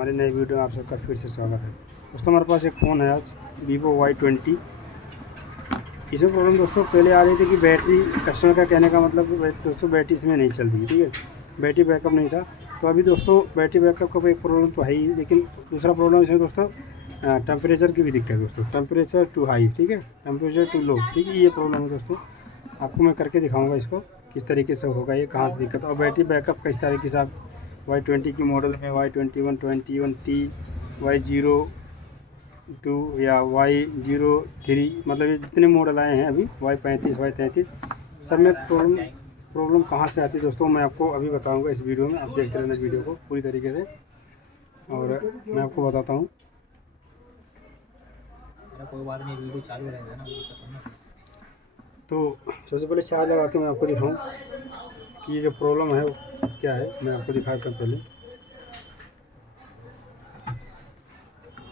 हमारे नए वीडियो में आप सबका फिर से स्वागत है। दोस्तों हमारे पास एक फ़ोन है आज Vivo Y20। इसमें प्रॉब्लम दोस्तों पहले आ रही थी कि बैटरी, कस्टमर का कहने का मतलब दोस्तों बैटरी इसमें नहीं चल रही, ठीक है, बैटरी बैकअप नहीं था। तो अभी दोस्तों बैटरी बैकअप का एक प्रॉब्लम तो है ही, लेकिन दूसरा प्रॉब्लम इसमें दोस्तों टेम्परेचर की भी दिक्कत है दोस्तों। टेम्परेचर टू हाई, ठीक है, टेम्परेचर टू लो, ठीक है, ये प्रॉब्लम है दोस्तों। आपको मैं करके दिखाऊँगा इसको किस तरीके से होगा, ये कहाँ से दिक्कत। और बैटरी बैकअप किस तरीके से आप Y20 की मॉडल में Y21, 21T, Y02 या Y03, मतलब ये जितने मॉडल आए हैं अभी Y35, Y33, सब में प्रॉब्लम कहाँ से आती है दोस्तों, मैं आपको अभी बताऊंगा इस वीडियो में। आप देखते रहना इस वीडियो को पूरी तरीके से और मैं आपको बताता हूँ। कोई बात नहीं, वीडियो चालू रहेगा ना। तो सबसे पहले चार्ज लगा के मैं आपको दिखाऊँ कि ये जो प्रॉब्लम है वो क्या है, मैं आपको दिखाता हूँ। पहले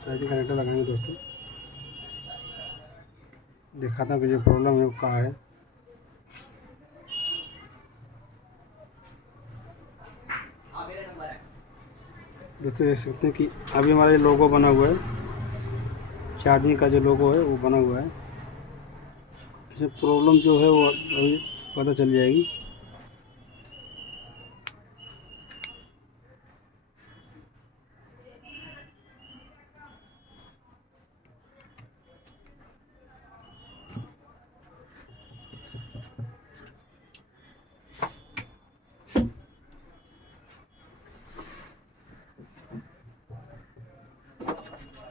चार्जिंग कनेक्टर लगाएंगे दोस्तों, दिखाता हूँ कि जो प्रॉब्लम है वो कहाँ है। दोस्तों देख सकते हैं कि अभी हमारा ये लोगो बना हुआ है, चार्जिंग का जो लोगो है वो बना हुआ है। इसमें प्रॉब्लम जो है वो अभी पता चल जाएगी।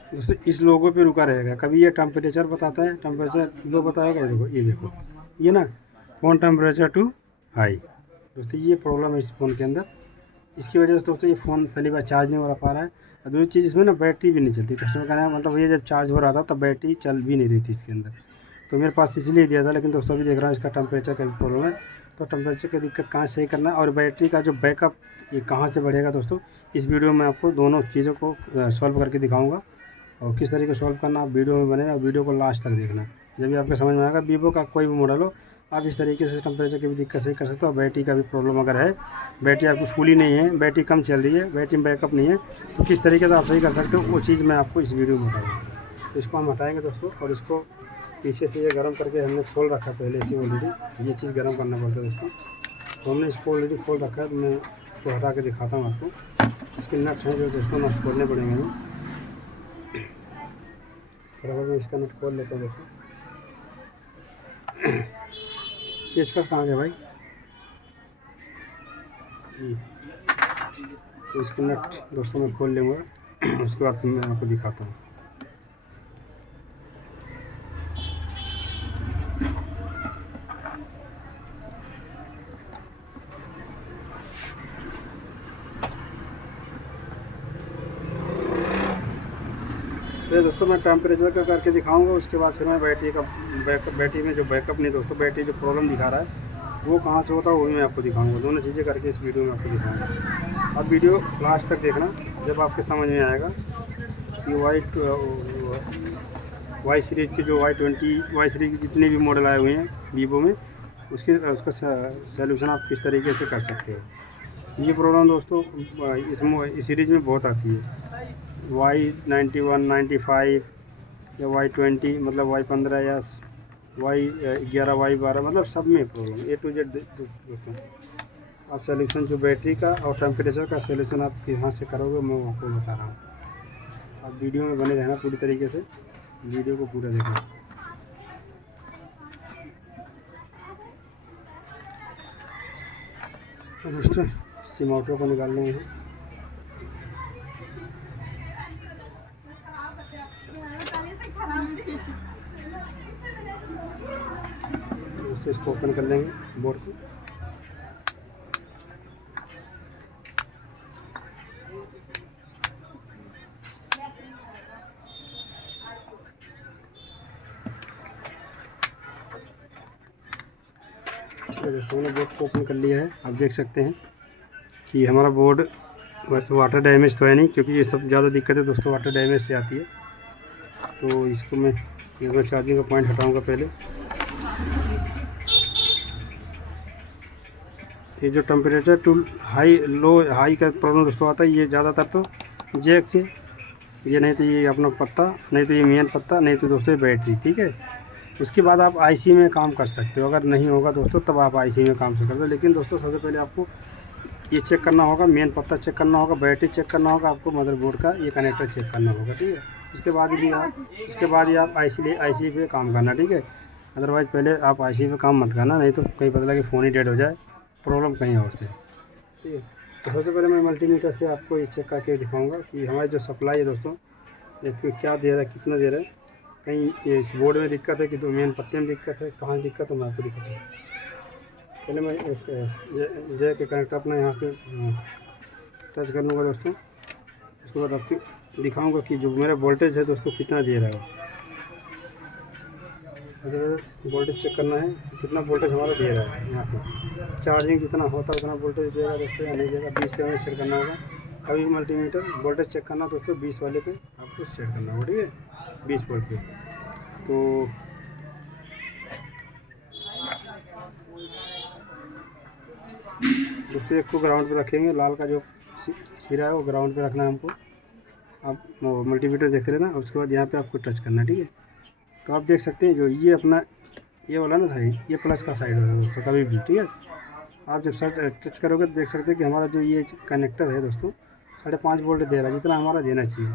दोस्तों इस लोगो पे रुका रहेगा, कभी ये टेम्परेचर बताता है, टेम्परेचर लो बताएगा। ये देखो ये ना फ़ोन टेम्परेचर टू हाई। दोस्तों ये प्रॉब्लम है इस फ़ोन के अंदर। इसकी वजह से दोस्तों ये फ़ोन पहली बार चार्ज नहीं हो पा रहा है, और दूसरी चीज़ इसमें ना बैटरी भी नहीं चलती। कस्टमर कहना है मतलब ये जब चार्ज हो रहा था तब बैटरी चल भी नहीं रही थी इसके अंदर, तो मेरे पास इसलिए दिया था। लेकिन दोस्तों अभी देख रहा हूँ इसका टेम्परेचर का भी प्रॉब्लम है। तो टेम्परेचर की दिक्कत कहाँ सही करना है और बैटरी का जो बैकअप ये कहाँ से बढ़ेगा दोस्तों, इस वीडियो में आपको दोनों चीज़ों को सॉल्व करके दिखाऊँगा। और किस तरीके से सॉल्व करना आप वीडियो में बने, और वीडियो को लास्ट तक देखना, जब भी आपको समझ में आएगा। वीवो का कोई भी मॉडल हो, आप इस तरीके से टेम्परेचर की भी दिक्कत सही कर सकते हो। और बैटरी का भी प्रॉब्लम अगर है, बैटरी आपकी फुली नहीं है, बैटरी कम चल रही है, बैटरी में बैकअप नहीं है, तो किस तरीके से आप सही कर सकते हो वो चीज़ मैं आपको इस वीडियो में बताऊँगा। तो इसको हम हटाएँगे दोस्तों, और इसको पीछे से ये गर्म करके हमने खोल रखा पहले से ऑलरेडी, ये चीज़ गर्म करना पड़ता है दोस्तों। तो हमने इसको ऑलरेडी खोल रखा है, तो मैं इसको हटा के दिखाता हूँ आपको। इसके नट हैं जो दोस्तों नट खोलने पड़ेंगे हमें। बराबर में इसका नट खोल लेते हैं दोस्तों। पेचकस कहाँ गया भाई? तो इसके नट दोस्तों मैं खोल लूँगा, उसके बाद मैं आपको दिखाता हूँ। तो दोस्तों मैं टेम्परेचर का करके दिखाऊंगा, उसके बाद फिर मैं बैटरी का बैकअप, बैटरी में जो बैकअप नहीं दोस्तों, बैटरी जो प्रॉब्लम दिखा रहा है वो कहाँ से होता है वो भी मैं आपको दिखाऊंगा। दोनों चीज़ें करके इस वीडियो में आपको दिखाऊंगा। आप वीडियो लास्ट तक देखना, जब आपके समझ में आएगा कि वाई सीरीज़ के जो Y20, वाई सीरीज़ के जितने भी मॉडल आए हुए हैं वीवो में, उसका सलूशन आप किस तरीके से कर सकते हो। ये प्रॉब्लम दोस्तों इस सीरीज़ में बहुत आती है। Y91, 95 या Y20, मतलब Y15 या Y11, Y12, मतलब सब में प्रॉब्लम A to Z दोस्तों। आप सलूशन जो बैटरी का और टेम्परेचर का सलूशन आप यहाँ से करोगे, मैं आपको बता रहा हूँ। आप वीडियो में बने रहना पूरी तरीके से, वीडियो को पूरा देखना। तो दोस्तों सिम आउटर को निकालने हैं। दोस्तों इसको ओपन कर लेंगे बोर्ड को। दोस्तों ने बोर्ड को ओपन कर लिया है। आप देख सकते हैं कि हमारा बोर्ड वैसे वाटर डैमेज तो है नहीं, क्योंकि ये सब ज़्यादा दिक्कत है दोस्तों वाटर डैमेज से आती है। तो इसको मैं चार्जिंग का पॉइंट हटाऊंगा पहले। ये जो temperature to high low high का प्रॉब्लम दोस्तों आता है, ये ज़्यादातर तो जैक से, ये नहीं तो ये अपना पत्ता, नहीं तो ये मेन पत्ता, नहीं तो दोस्तों ये बैटरी, ठीक है। उसके बाद आप आईसी में काम कर सकते हो। अगर नहीं होगा दोस्तों तब आप आईसी में काम से कर दो। लेकिन दोस्तों सबसे पहले आपको ये चेक करना होगा, मेन पत्ता चेक करना होगा, बैटरी चेक करना होगा, आपको मदरबोर्ड का ये कनेक्टर चेक करना होगा, ठीक है। उसके बाद ही आप आईसी पे काम करना, ठीक है। अदरवाइज़ पहले आप आईसी पे काम मत करना, नहीं तो कहीं पता लगे फ़ोन ही डेड हो जाए, प्रॉब्लम कहीं और से, ठीक है। तो सबसे पहले मैं मल्टीमीटर से आपको ये चेक करके दिखाऊंगा कि हमारी जो सप्लाई है दोस्तों ये क्या दे रहा है, कितना दे रहा है। कहीं ये इस बोर्ड में दिक्कत है कि तो मेन पत्ते में दिक्कत है, कहाँ दिक्कत है मैं आपको दिखाता हूँ। पहले मैं एक जे के कनेक्टर अपना यहाँ से टच कर लूँगा दोस्तों। उसके बाद आपको दिखाऊंगा कि जो मेरा वोल्टेज है दोस्तों कितना दे रहा है। अच्छा, वोल्टेज चेक करना है कितना वोल्टेज हमारा दे रहा है। यहाँ पे चार्जिंग जितना होता है उतना वोल्टेज देगा दोस्तों या नहीं देगा। 20 पे हमें सेट करना होगा। कभी भी मल्टीमीटर वोल्टेज चेक करना दोस्तों 20 वाले पे आपको सेट करना होगा, ठीक है, 20 वोल्ट पे। तो दोस्तों एक को ग्राउंड पे रखेंगे, लाल का जो सिरा है वो ग्राउंड पे रखना है हमको। आप मल्टीमीटर देखते रहना। उसके बाद यहाँ पे आपको टच करना है, ठीक है। तो आप देख सकते हैं जो ये अपना ये वाला ना साइड, ये प्लस का साइड होता है दोस्तों कभी भी, ठीक है। आप जब टच करोगे तो देख सकते हैं कि हमारा जो ये कनेक्टर है दोस्तों 5.5 वोल्ट दे रहा है, जितना हमारा देना चाहिए।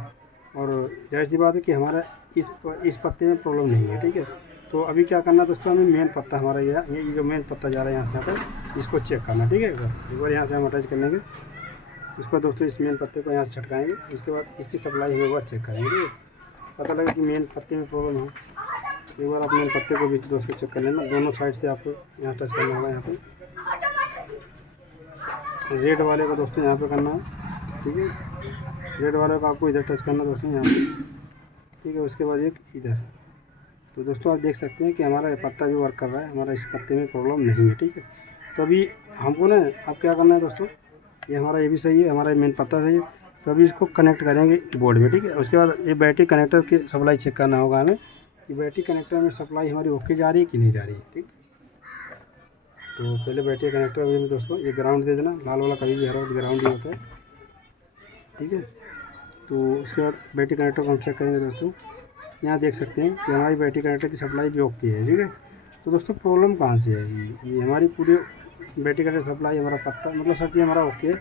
और जाहिर सी बात है कि हमारा इस पत्ते में प्रॉब्लम नहीं है, ठीक है। तो अभी क्या करना दोस्तों, हमें मेन पत्ता हमारा ये जो मेन पत्ता जा रहा है यहाँ से यहाँ पर, इसको चेक करना, ठीक है। एक बार यहाँ से हम अटैच कर लेंगे। उसके बाद दोस्तों इस मेन पत्ते को यहाँ से छटकाएँगे। उसके बाद इसकी सप्लाई हम एक बार चेक करेंगे, ठीक है। पता लगे कि मेन पत्ते में प्रॉब्लम है, एक बार आप मेन पत्ते को भी दोस्तों चेक कर लेना। दोनों साइड से आपको यहाँ टच करना होगा। यहाँ पे रेड वाले को दोस्तों यहाँ पे करना है, ठीक है। रेड वाले को आपको इधर टच करना दोस्तों यहाँ पे, ठीक है। उसके बाद एक इधर। तो दोस्तों आप देख सकते हैं कि हमारा ये पत्ता भी वर्क कर रहा है, हमारा इस पत्ते में प्रॉब्लम नहीं है, ठीक है। तो अभी हमको ना अब क्या करना है दोस्तों, ये हमारा ये भी सही है, हमारा मेन पत्ता सही है। तो अभी इसको कनेक्ट करेंगे बोर्ड में, ठीक है। उसके बाद ये बैटरी कनेक्टर की सप्लाई चेक करना होगा हमें कि बैटरी कनेक्टर में सप्लाई हमारी ओके जा रही है कि नहीं जा रही है, ठीक। तो पहले बैटरी कनेक्टर में दोस्तों ये ग्राउंड दे देना। लाल वाला कभी भी हर वक्त ग्राउंड ही होता है, ठीक है। तो उसके बाद बैटरी कनेक्टर को हम चेक करेंगे दोस्तों। यहाँ देख सकते हैं कि हमारी बैटरी कनेक्टर की सप्लाई भी ओके है, ठीक है। तो दोस्तों प्रॉब्लम कहाँ से है, ये हमारी पूरी बैटरी कनेक्टर सप्लाई हमारा पत्ता मतलब सब चीज़ हमारा ओके है।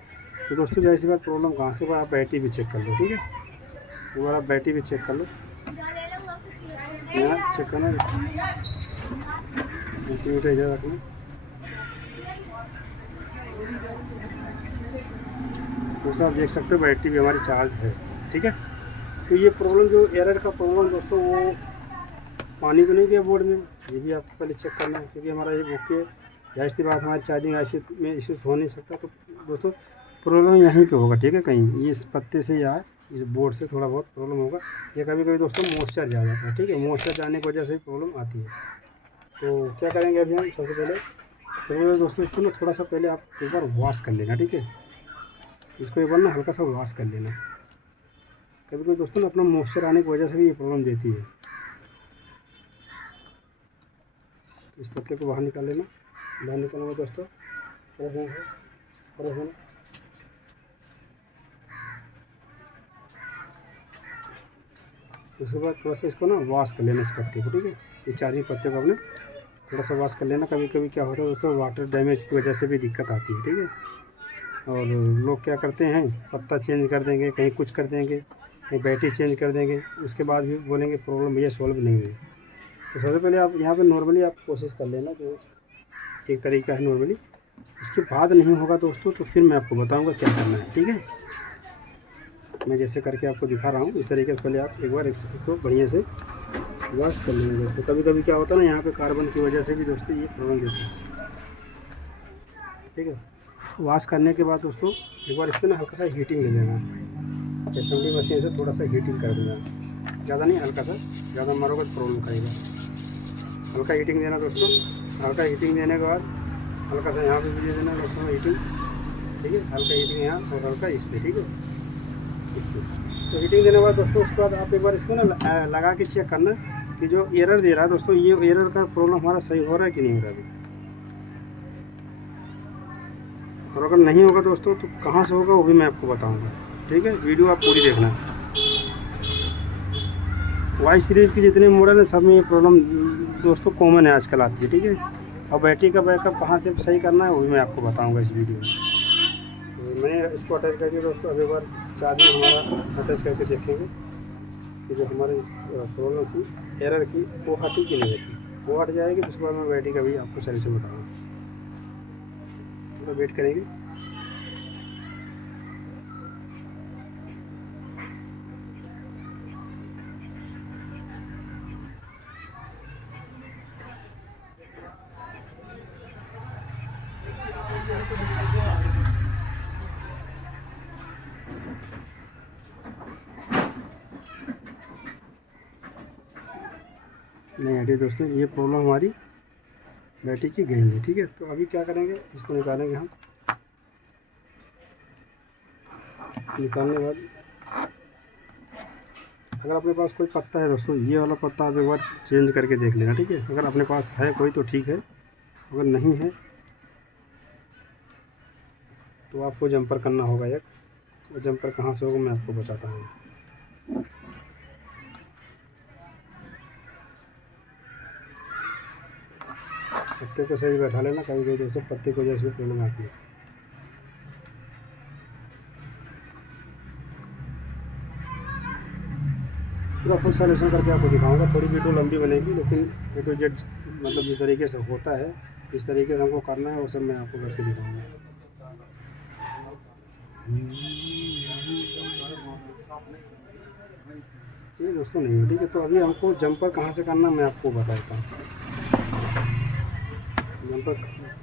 तो दोस्तों जैसी बात प्रॉब्लम कहाँ से, आप बैटरी भी चेक कर लो, ठीक है। एक बार आप बैटरी भी चेक कर लो, यहाँ चेक करना, मल्टीमीटर इधर रखना। दोस्तों आप देख सकते हो बैटरी भी हमारी चार्ज है, ठीक है। तो ये प्रॉब्लम जो एरर का प्रॉब्लम दोस्तों वो पानी तो नहीं गया बोर्ड में, ये भी आपको पहले चेक करना है, क्योंकि हमारा ये ओके जाहिर सी बात हमारी चार्जिंग ऐसे में इश्यूज़ हो नहीं सकता। तो दोस्तों प्रॉब्लम यहीं पे होगा, ठीक है। कहीं इस पत्ते से या इस बोर्ड से थोड़ा बहुत प्रॉब्लम होगा। या कभी कभी दोस्तों मॉइस्चर जा जाता है, ठीक है। मॉइस्चर जाने की वजह से प्रॉब्लम आती है। तो क्या करेंगे अभी हम सबसे पहले दोस्तों इसको ना थोड़ा सा पहले आप एक बार वॉश कर लेना, ठीक है। इसको एक बार ना हल्का सा वॉश कर लेना। कभी कभी दोस्तों ना अपना मॉइस्चर आने की वजह से भी ये प्रॉब्लम देती है। इस पत्ते को बाहर निकाल लेना। बाहर निकालूंगा दोस्तों उसके बाद थोड़ा सा इसको ना वॉश कर लेना इस पत्ते को, ठीक है। ये चार्जिंग पत्ते को अपने थोड़ा सा वॉश कर लेना। कभी कभी क्या होता है दोस्तों वाटर डैमेज की वजह से भी दिक्कत आती है, ठीक है। और लोग क्या करते हैं पत्ता चेंज कर देंगे, कहीं कुछ कर देंगे, कहीं बैटरी चेंज कर देंगे, उसके बाद भी बोलेंगे प्रॉब्लम भैया सॉल्व नहीं हुई। तो सबसे पहले आप यहाँ पे नॉर्मली आप कोशिश कर लेना, जो एक तरीका है नॉर्मली। उसके बाद नहीं होगा दोस्तों तो फिर मैं आपको बताऊँगा क्या करना है, ठीक है। मैं जैसे करके आपको दिखा रहा हूँ इस तरीके से पहले आप एक बार इसको बढ़िया से वॉश कर लेंगे दोस्तों। कभी कभी क्या होता है ना यहाँ पे कार्बन की वजह से भी दोस्तों ये प्रॉब्लम देती है, ठीक है। वॉश करने के बाद दोस्तों एक बार इस पर ना हल्का सा हीटिंग ले लेना। असेंबली मशीन से थोड़ा सा हीटिंग कर देना, ज़्यादा नहीं, हल्का सा। ज़्यादा मारोगे तो प्रॉब्लम करेगा। हल्का हीटिंग देना दोस्तों। हल्का हीटिंग देने के बाद हल्का सा यहाँ पे भी दे देना दोस्तों हीटिंग, ठीक है। हल्का हीटिंग यहाँ और हल्का इस पर, ठीक है, इस पर। तो हीटिंग देने के बाद दोस्तों उसके बाद आप एक बार इसको ना लगा के चेक करना कि जो एरर दे रहा है दोस्तों ये एरर का प्रॉब्लम हमारा सही हो रहा है कि नहीं हो रहा है। और अगर नहीं होगा दोस्तों तो कहाँ से होगा वो भी मैं आपको बताऊँगा, ठीक है, वीडियो आप पूरी देखना। वाई सीरीज़ की जितने मॉडल हैं सब में ये प्रॉब्लम दोस्तों कॉमन है आजकल आती है, ठीक है। और बैटरी का बैकअप कहाँ से सही करना है वो भी मैं आपको बताऊँगा इस वीडियो में। तो मैंने इसको अटैच करके दोस्तों अब एक बार चार्जिंग हमारा अटैच करके देखेंगे कि जो हमारी प्रॉब्लम थी एरर की वो हटी कि नहीं हटी। वो हट जाएगी तो उसके बाद मैं बैटरी का भी आपको सॉल्यूशन बताऊँगा। थोड़ा वेट करेंगे। नहीं हटी दोस्तों, ये प्रॉब्लम हमारी बैटरी की गई है, ठीक है। तो अभी क्या करेंगे, इसको निकालेंगे हम। निकालने के बाद अगर अपने पास कोई पत्ता है दोस्तों, ये वाला पत्ता आप एक बार चेंज करके देख लेना, ठीक है। अगर अपने पास है कोई तो ठीक है, अगर नहीं है तो आपको जंपर करना होगा एक। वो जंपर कहाँ से होगा मैं आपको बताता हूँ। पत्ते को सही बैठा लेना, कभी कभी दोस्तों पत्ते की वजह से भी प्रॉब्लम आती है। पूरा फुल सॉल्यूशन करके आपको दिखाऊंगा। थोड़ी वीडियो लंबी बनेगी लेकिन ए टू जेड मतलब जिस तरीके से होता है इस तरीके से हमको करना है वो सब मैं आपको करके दिखाऊंगा। ये दोस्तों नहीं है, ठीक है। तो अभी हमको जंपर कहाँ से करना मैं आपको बताता हूँ। जंपर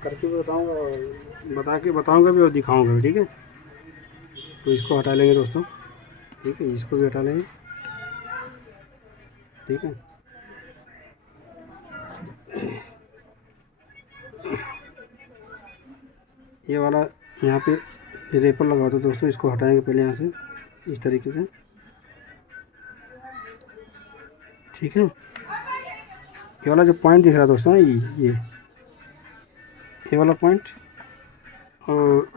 करके भी बताऊँगा और बता के बताऊँगा भी और दिखाऊँगा भी, ठीक है। तो इसको हटा लेंगे दोस्तों, ठीक है। इसको भी हटा लेंगे, ठीक है। ये वाला यहाँ पे रेपर लगा होता है दोस्तों, इसको हटाएंगे पहले यहाँ से इस तरीके से, ठीक है। ये वाला जो पॉइंट दिख रहा है दोस्तों, ये वाला पॉइंट और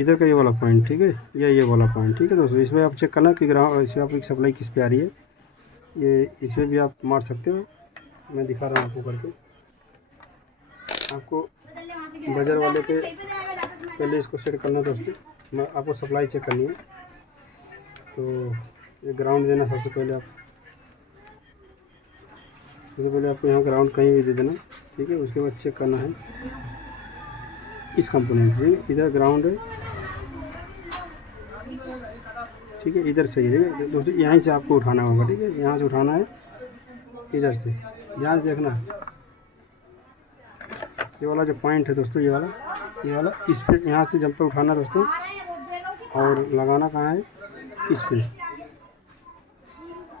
इधर का ये वाला पॉइंट, ठीक है। ये वाला पॉइंट, ठीक है दोस्तों। इसमें आप चेक करना कि ग्राउंड इसमें आपकी सप्लाई किस पे आ रही है। ये इसमें भी आप मार सकते हो, मैं दिखा रहा हूँ आपको करके। आपको बजर वाले पे पहले इसको सेट करना दोस्तों। मैं आपको सप्लाई चेक करनी है, तो ये ग्राउंड देना सबसे पहले आपको यहाँ ग्राउंड कहीं भी दे देना, ठीक है। उसके बाद चेक करना है इस कंपोनेंट में, इधर ग्राउंड है, ठीक है। इधर सही है दोस्तों, यहीं से आपको उठाना होगा, ठीक है। यहाँ से उठाना है, इधर से ध्यान से देखना। ये वाला जो पॉइंट है दोस्तों, ये वाला इस पे यहाँ से जंपर उठाना दोस्तों और लगाना कहाँ है, इस पे,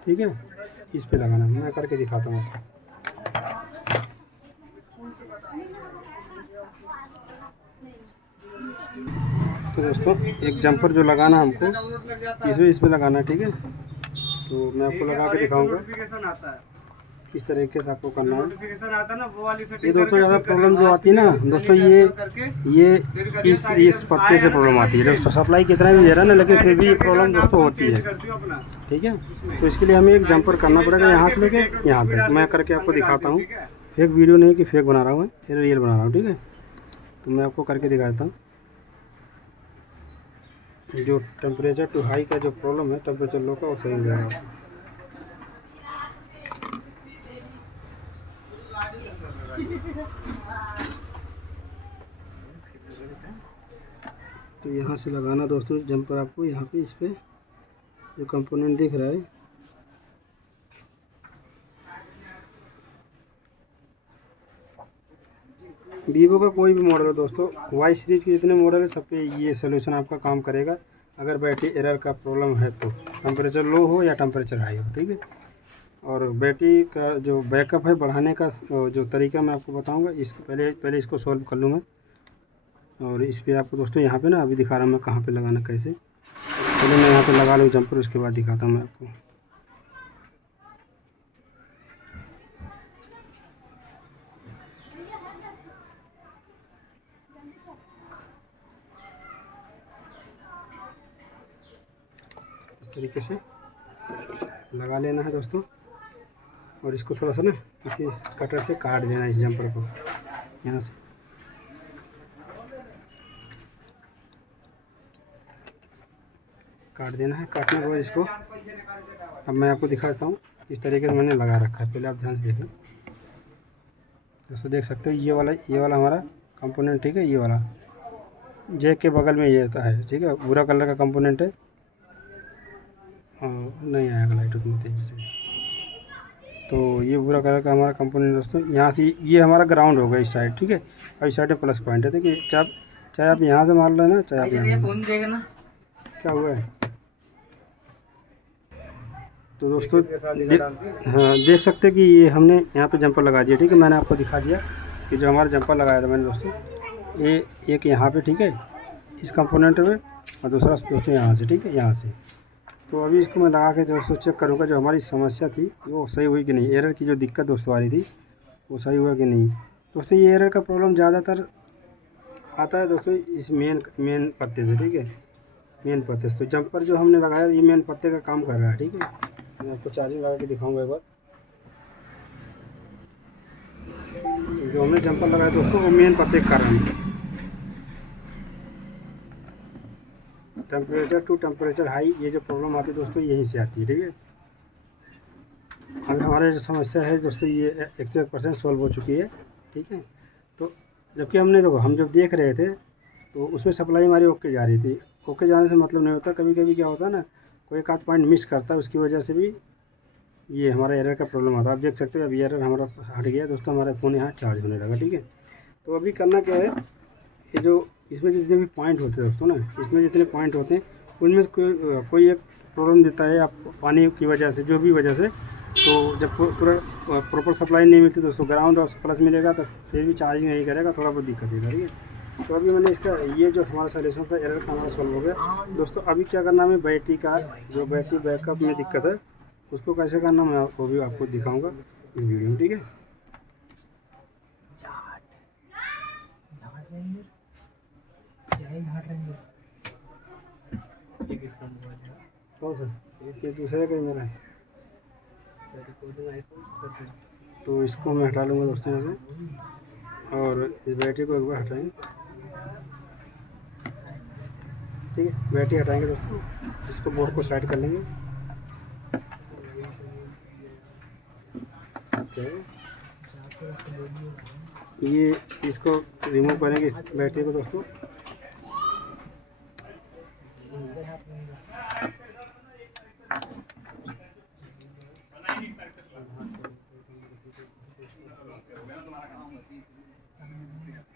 ठीक है। इस पे लगाना, मैं करके दिखाता हूँ आपको। तो दोस्तों एक जंपर जो लगाना हमको इस पे लगाना है, ठीक है। तो मैं आपको लगा के दिखाऊंगा किस तरीके से आपको करना है। ये दोस्तों ज़्यादा प्रॉब्लम जो आती है ना दोस्तों, ये इस पत्ते से प्रॉब्लम आती है दोस्तों। सप्लाई कितना भी दे रहा है ना, लेकिन फिर भी ये प्रॉब्लम दोस्तों होती है, ठीक है। तो इसके लिए हमें एक जंपर करना पड़ेगा यहाँ से लेके यहाँ तक। मैं करके आपको दिखाता हूँ, फेक वीडियो नहीं कि फेक बना रहा हूँ, मैं रियल बना रहा हूँ, ठीक है। तो मैं आपको करके दिखाता हूँ। जो टेम्परेचर टू हाई का जो प्रॉब्लम है, टेम्परेचर लो का वो सही हो जाएगा। तो यहाँ से लगाना दोस्तों जंपर आपको, यहाँ पे इस पे जो कंपोनेंट दिख रहा है, वीवो का कोई भी मॉडल है दोस्तों, वाई सीरीज़ के जितने मॉडल है सब पे ये सोल्यूशन आपका काम करेगा। अगर बैटरी एरर का प्रॉब्लम है तो टेम्परेचर लो हो या टेम्परेचर हाई हो, ठीक है। और बैटरी का जो बैकअप है बढ़ाने का जो तरीका मैं आपको बताऊंगा। इसको पहले इसको सॉल्व कर लूँ मैं। और इस पे आपको दोस्तों यहाँ पे ना अभी दिखा रहा हूँ मैं कहाँ पे लगाना कैसे। पहले मैं यहाँ पे लगा लूँ जंपर, उसके बाद दिखाता हूँ मैं आपको। तरीके से लगा लेना है दोस्तों, और इसको थोड़ा सा ना किसी कटर से काट देना है इस जंपर को यहाँ से। काट देना है। काटने के बाद इसको अब मैं आपको दिखाता हूँ किस तरीके से मैंने लगा रखा है, पहले आप ध्यान से देखें दोस्तों। देख सकते हो ये वाला हमारा कंपोनेंट, ठीक है। ये वाला जैक के बगल में ये होता है, ठीक है। भूरा कलर का कंपोनेंट है। नहीं आएगा लाइट उतनी तेज़ी से। तो ये भूरा कलर का हमारा कंपोनेंट दोस्तों, यहाँ से ये हमारा ग्राउंड होगा इस साइड, ठीक है। और इस साइड में प्लस पॉइंट है। देखिए चाहे आप यहाँ से मार लेना, चाहे आप यहाँ क्या हुआ है। तो दोस्तों हाँ, देख सकते हैं कि ये हमने यहाँ पे जंपर लगा दिया, ठीक है। मैंने आपको दिखा दिया कि जो हमारा जंपर लगाया था मैंने दोस्तों, ये एक यहाँ पे, ठीक है, इस कंपोनेंट में, और दूसरा दोस्तों यहाँ से, ठीक है, यहाँ से। तो अभी इसको मैं लगा के दोस्तों चेक करूँगा जो हमारी समस्या थी वो सही हुई कि नहीं। एरर की जो दिक्कत दोस्तों आ रही थी वो सही हुआ कि नहीं। दोस्तों ये एरर का प्रॉब्लम ज़्यादातर आता है दोस्तों इस मेन पत्ते से, ठीक है, मेन पत्ते से। तो जंपर जो हमने लगाया ये मेन पत्ते का काम कर रहा है, ठीक है। मैं आपको चार्जिंग लगा के दिखाऊंगा एक बार। जो हमने जंपर लगाया दोस्तों वो मेन पत्ते का कारण है। टेम्परेचर टू टेम्परेचर हाई, ये जो प्रॉब्लम आती है दोस्तों यहीं से आती है, ठीक है। अब हमारे जो समस्या है दोस्तों ये 101% सॉल्व हो चुकी है, ठीक है। तो जबकि हमने देखो हम जब देख रहे थे तो उसमें सप्लाई हमारी ओके जा रही थी। ओके जाने से मतलब नहीं होता, कभी कभी क्या होता है ना, कोई एक आध पॉइंट मिस करता है, उसकी वजह से भी ये हमारा एरर का प्रॉब्लम आता है। आप देख सकते हो अभी एरर हमारा हट गया दोस्तों, हमारा फ़ोन यहाँ चार्ज होने लगा, ठीक है। तो अभी करना क्या है, ये जो इसमें जितने भी पॉइंट होते हैं दोस्तों ना, इसमें जितने पॉइंट होते हैं उनमें से कोई एक प्रॉब्लम देता है, आप पानी की वजह से, जो भी वजह से। तो जब पूरा प्रॉपर सप्लाई नहीं मिलती दोस्तों, ग्राउंड और प्लस मिलेगा तो फिर भी चार्जिंग नहीं करेगा, थोड़ा बहुत दिक्कत देगा, ठीक है। तो अभी मैंने इसका ये जो हमारा सॉल्यूशन था एरर का हमारा सॉल्व हो गया दोस्तों। अभी क्या करना है, हमें बैटरी का जो बैटरी बैकअप में दिक्कत है उसको कैसे करना मैं वो भी आपको दिखाऊंगा इस वीडियो में, ठीक है। कौन सा ये दूसरे का ही मेरा है। तो इसको मैं हटा लूँगा दोस्तों यहाँ से, और इस बैटरी को एक बार हटाएंगे, ठीक है। बैटरी हटाएंगे दोस्तों, इसको बोर्ड को साइड कर लेंगे, ये इसको रिमूव करेंगे इस बैटरी को दोस्तों।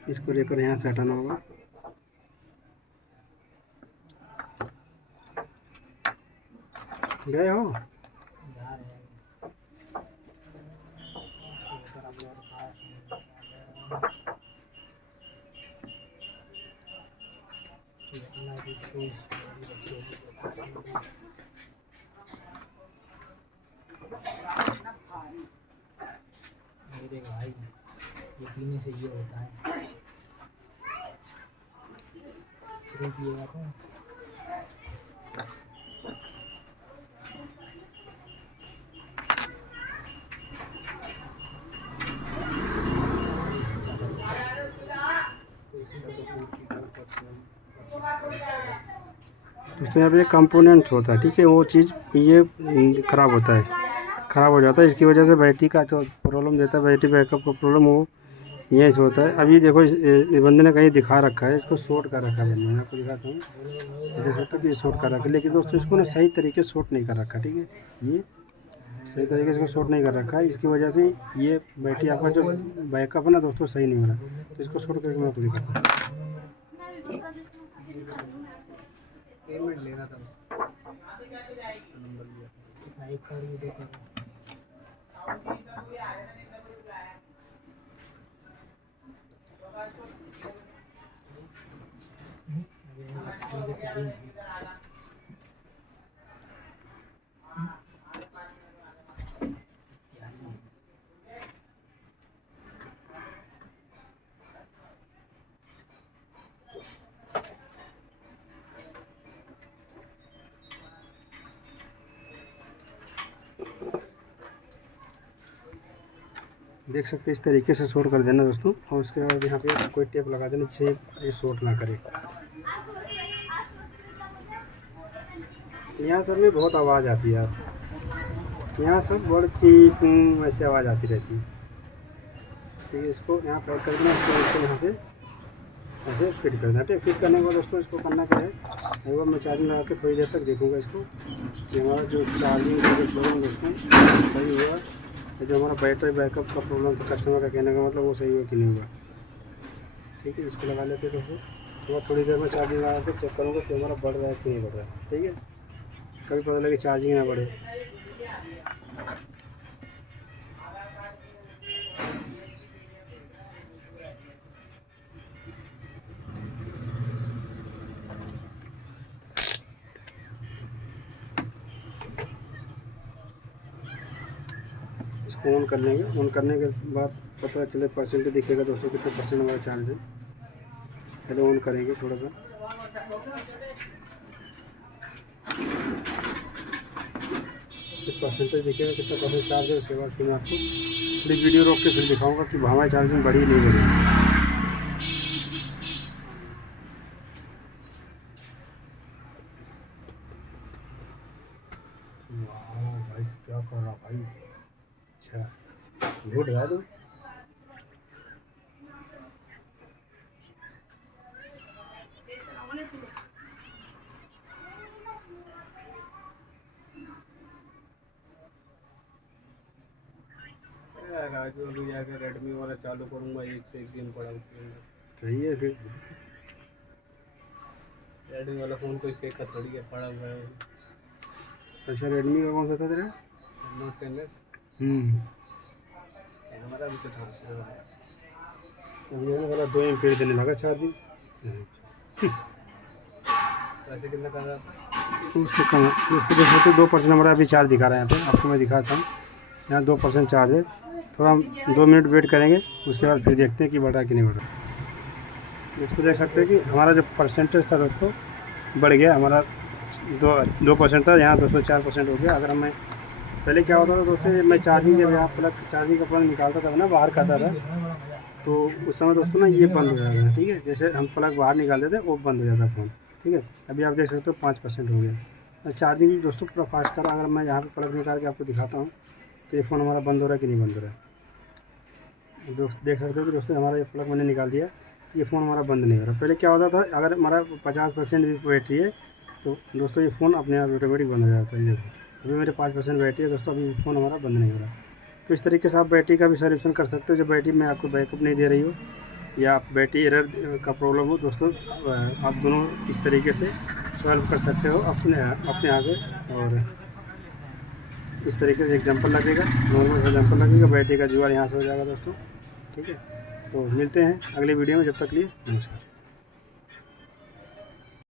इसको लेकर यहाँ से हटाना होगा। गए हो मेरे भाई ये पीने से ये होता है, सिर्फ पिएगा तो दोस्तों यहाँ पे कंपोनेंट्स होता है, ठीक है, वो चीज़ ये ख़राब होता है, ख़राब हो जाता है। इसकी वजह से बैटरी का जो प्रॉब्लम देता है, बैटरी बैकअप का प्रॉब्लम वो यहीं से होता है। अभी देखो इस बंदे ने कहीं दिखा रखा है, इसको शॉर्ट कर रखा है बंदे ने, आपको दिखाता हूँ, देख सकते हो कि ये शॉर्ट कर रखा है। लेकिन दोस्तों इसको ना सही तरीके से शॉर्ट नहीं कर रखा, ठीक है। ये सही तरीके से शॉर्ट नहीं कर रखा है, इसकी वजह से ये बैटरी आपका जो बैकअप है ना दोस्तों सही नहीं हो रहा। तो इसको शॉर्ट करके मैं आपको दिखाता हूँ। पेमेंट लेना था नंबर लिया कितना, एक कार्ड भी देता था। देख सकते हैं इस तरीके से शॉर्ट कर देना दोस्तों, और उसके बाद यहाँ पे कोई टेप लगा देना जिससे ये शॉर्ट ना करे। यहाँ सब में बहुत आवाज़ आती है यार, यहाँ सब बड़ चीप ऐसे आवाज़ आती रहती है। ठीक है, इसको यहाँ पैक कर देना, इसको यहाँ से ऐसे फिट कर देना। ठीक, फिट करने के बाद दोस्तों इसको करना क्या है, एक बार मैं चार्जिंग लगा के थोड़ी देर तक देखूँगा इसको कि हमारा जो चार्जिंग का जो प्रॉब्लम दोस्तों सही हुआ, जो हमारा बैटरी बैकअप का प्रॉब्लम था कस्टमर का कहने का मतलब वो सही हुआ कि नहीं हुआ। ठीक है, इसको लगा लेते हैं दोस्तों। तो थोड़ी देर में चार्जिंग लगा के चेक करूँगा कि हमारा बढ़ रहा है कि नहीं बढ़ रहा है। ठीक है, कभी पता लगे चार्जिंग ना बढ़े। इसको ऑन कर लेंगे, ऑन करने के बाद पता चले परसेंटेज दिखेगा दोस्तों कितना परसेंट हमारा चार्ज है। पहले ऑन करेंगे थोड़ा सा, परसेंटेज दिखेगा कितना परसेंट चार्ज है। उसके बाद फिर मैं आपको थोड़ी वीडियो रोक के फिर दिखाऊंगा कि हमारी चार्जिंग बढ़ी नहीं बढ़ी। भाई क्या कर रहा भाई, अच्छा झूठ रहा तू। राजू अभी जाकर रेडमी वाला चालू करूँगा, एक से एक दिन पड़ा उसके अंदर। सही है फिर, रेडमी वाला फ़ोन कोई फेंक का थोड़ी है, पड़ा हुआ है। अच्छा रेडमी का कौन सा था तेरा? नोट 10S हमारा भी तो था। अभी है ना वाला 2 एम्पीयर देने लगा चार्जिंग। वैसे कितना कहा था? उससे कम जैसे तो 2% हमारा अभी चार्ज दिखा रहा है यहाँ पे, आपको मैं दिखाता हूँ। यहाँ 2% चार्ज है, थोड़ा हम 2 मिनट वेट करेंगे, उसके बाद फिर देखते हैं कि बढ़ा कि नहीं बढ़ा। दोस्तों देख सकते हैं कि हमारा जो परसेंटेज था दोस्तों बढ़ गया, हमारा 2% था, यहाँ दोस्तों 4% हो गया। अगर मैं पहले क्या होता था दोस्तों, मैं चार्जिंग जब यहाँ प्लग चार्जिंग का प्लग निकालता था ना, बाहर करता था, तो उस समय दोस्तों ना ये बंद हो जाता था। ठीक है, जैसे हम प्लग बाहर निकालते थे वो बंद हो जाता फ़ोन। ठीक है, अभी आप देख सकते हो 5% हो गया। चार्जिंग भी दोस्तों पूरा फास्ट करा। अगर मैं यहाँ पे प्लग निकाल के आपको दिखाता हूँ तो ये फ़ोन हमारा बंद हो रहा है कि नहीं बंद हो रहा है। दोस्त देख सकते हो कि दोस्तों हमारा ये प्लग मैंने निकाल दिया, ये फ़ोन हमारा बंद नहीं हो रहा। पहले क्या होता था, अगर हमारा 50% भी बैटरी है तो दोस्तों ये फ़ोन अपने आप ऑटोमेटिक बंद हो जाता है। ये अभी मेरे 5% बैटरी है दोस्तों, अभी फ़ोन हमारा बंद नहीं हो रहा। तो इस तरीके से आप बैटरी का भी सॉल्यूशन कर सकते हो। जब बैटरी में आपको बैकअप नहीं दे रही हो या बैटरी एरर का प्रॉब्लम हो दोस्तों, आप दोनों इस तरीके से सॉल्व कर सकते हो अपने यहाँ से। और इस तरीके से एग्जांपल लगेगा, नॉर्मल एग्जांपल लगेगा, बैटरी का जुगाड़ यहाँ से हो जाएगा दोस्तों। ठीक है, तो मिलते हैं अगले वीडियो में, जब तक लिए नमस्कार।